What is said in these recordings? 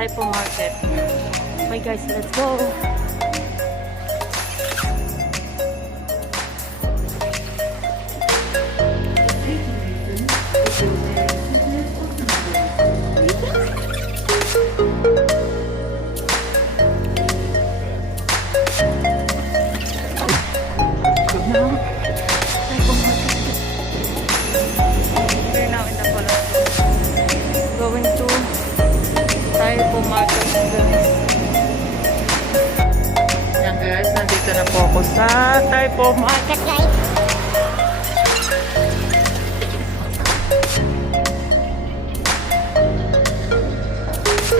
Taipo Market. Okay guys, let's go! Going to Taipo Market guys. Yan guys, nandito na po ako sa Taipo Market guys.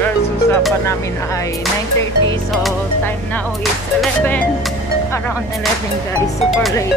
Guys, usapan namin ay 9:30, so time now is 11. Around 11 guys, super late.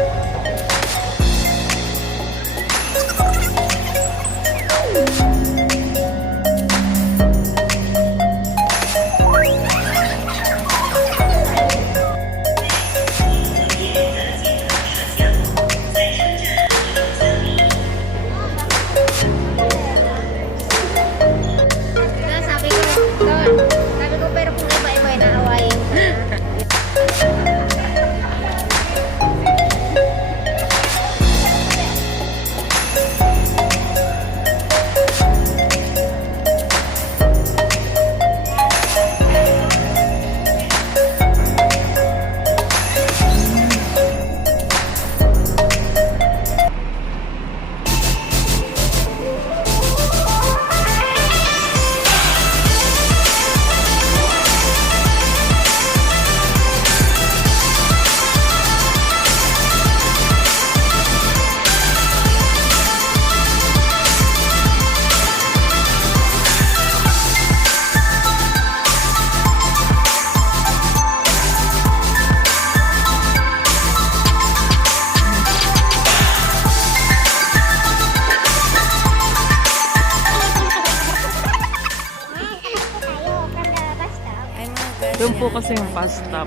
Doon po kasi yung fast stop.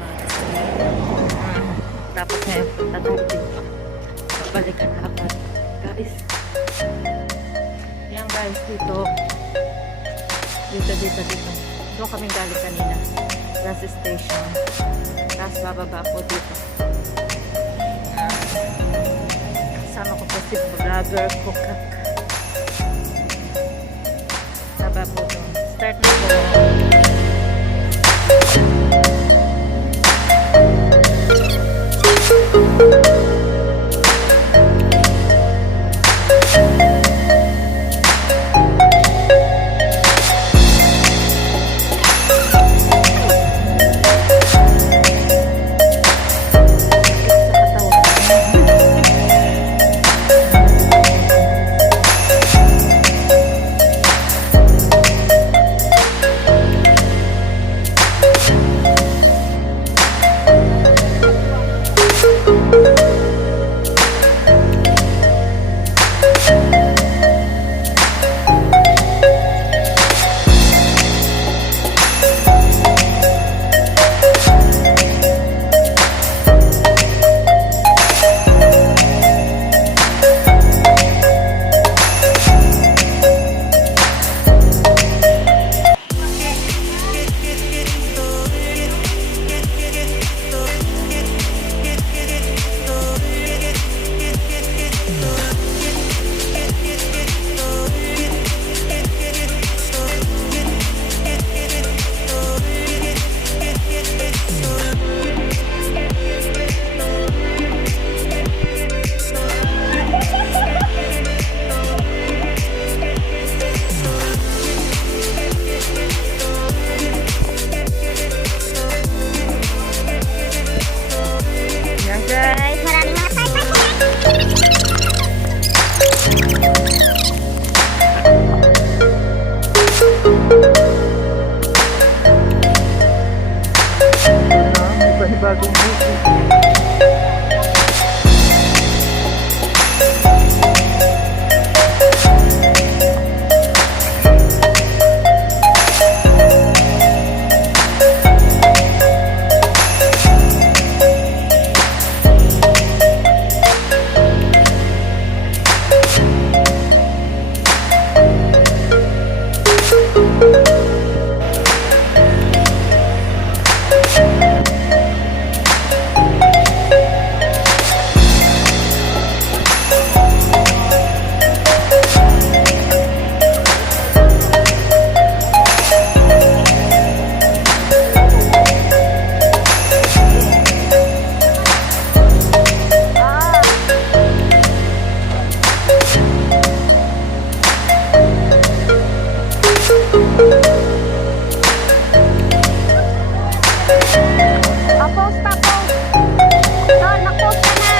Tapos ngayon, tatawagin. Babalikan na agad. Guys. Yan guys, dito. Dito. Doon kami galing kanina. Gas station. Tapos bababa po dito. Kasama ko po si vlogger ko. Baba po doon. Start na po. bagong buko. post pa post. Doon, mag-post ka na.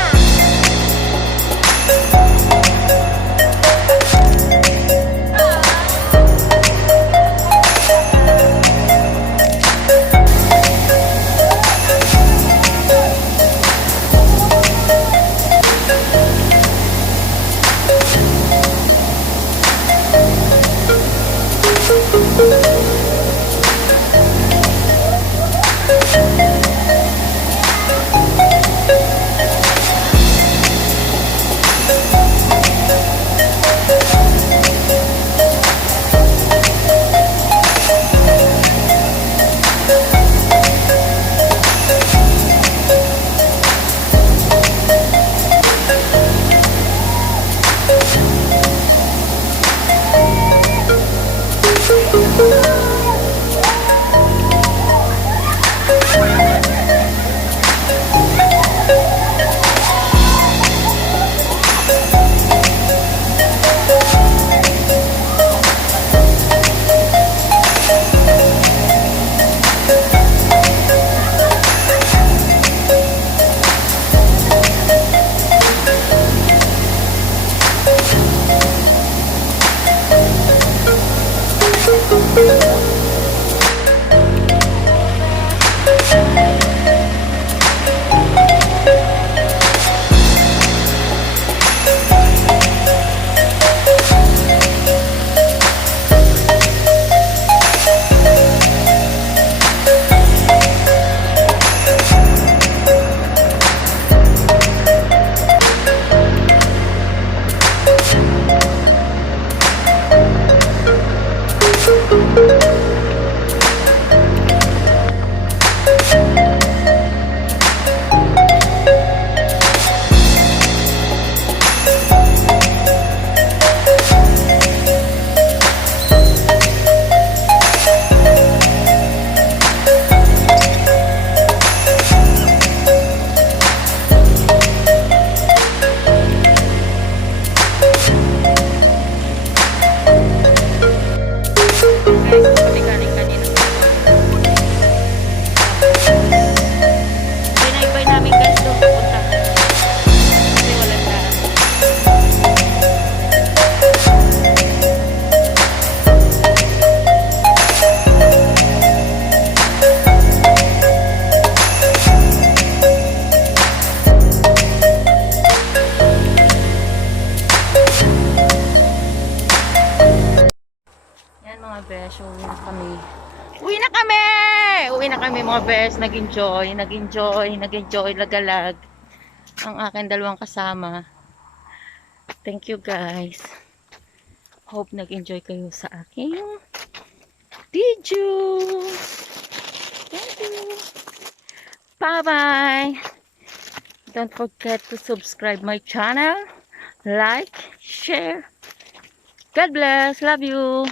Mga besh, uwi na kami. Uwi na kami! Uwi na kami mga besh. Nag-enjoy lagalag ang aking dalawang kasama. Thank you guys. Hope nag-enjoy kayo sa aking video. Thank you. Bye-bye. Don't forget to subscribe my channel. Like, share. God bless. Love you.